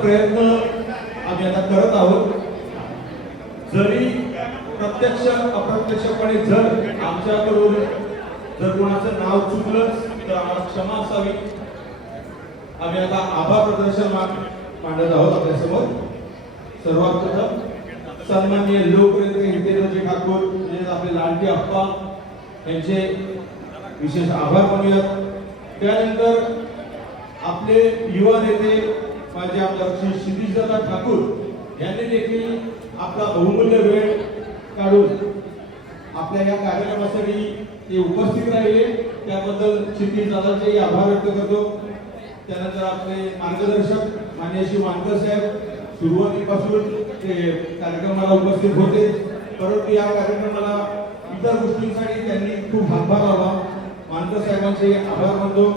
प्रयत्न आम्ही आता करत आहोत. जरी प्रत्यक्ष अप्रत्यक्षपणे जर आमच्याकडून जर कोणाचं नाव चुकलं तर आम्हाला क्षमा असावी. आम्ही आता आभार प्रदर्शन मांडत आहोत आपल्यासमोर. सर्वात प्रथम सन्माननीय लोकनेते हितेंद्रजी ठाकूर म्हणजे आपले लाडके अप्पा यांचे विशेष आभार मानूयात. त्यानंतर आपले युवा नेते माझे आमदार श्री क्षितिजदादा ठाकूर यांनी देखील आपला बहुमूल्य वेळ काढून आपल्या या कार्यक्रमासाठी ते उपस्थित राहिले. त्याबद्दल क्षितिज दादाचे आभार व्यक्त करतो. त्यानंतर आपले मार्गदर्शक मान्य श्री मानकर साहेब सुरुवातीपासून ते कार्यक्रमाला उपस्थित होते. परंतु या कार्यक्रमाला इतर गोष्टींसाठी त्यांनी खूप हातभार लावला. मानकर साहेबांचे आभार मानतो.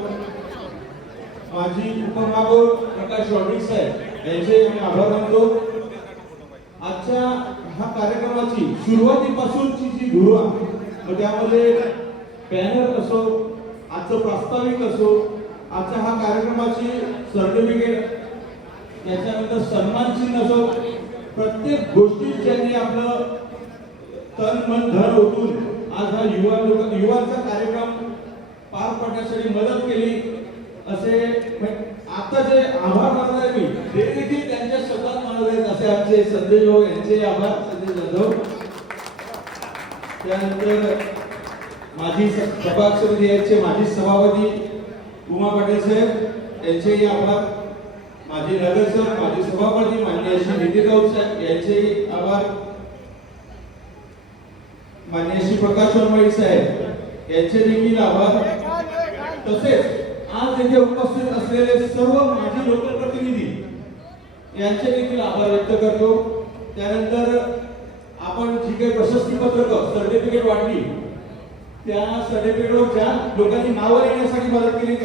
माजी उपमहापौर प्रकाश रॉड्रिक साहेब यांचे मी आभार मानतो. आजच्या ह्या कार्यक्रमाची सुरुवातीपासूनची जी धुळ आहे मग त्यामध्ये बॅनर असो आजचं प्रास्ताविक असो आजच्या हा कार्यक्रमाची सर्टिफिकेट त्याच्यानंतर सन्मान चिन्ह असो प्रत्येक गोष्टीत ज्यांनी आपलं तन मन धन ओतून आज हा युवा लोक युवांचा कार्यक्रम पार पाडण्यासाठी मदत केली असे म्हणजे आता जे आभार मानत आहे मी ते देखील त्यांच्या शब्दात मानत आहेत असे आमचे संजय यांचे आभार संजय जाधव. त्यानंतर माजी स- समिती यांचे माजी सभापती उमा पाटील साहेब यांचेही आभार. माजी नगरसेवक माजी सभापती माननीय श्री नितीन राऊत साहेब यांचेही आभार. मान्य श्री प्रकाश सोनवणे साहेब यांचे देखील आभार. तसेच आज येथे उपस्थित असलेले सर्व माजी लोकप्रतिनिधी यांचे देखील आभार व्यक्त करतो. त्यानंतर आपण जी काही प्रशस्ती पत्रक सर्टिफिकेट वाटली त्या सर्टिफिकेटवर ज्या लोकांनी नावं येण्यासाठी मदत केली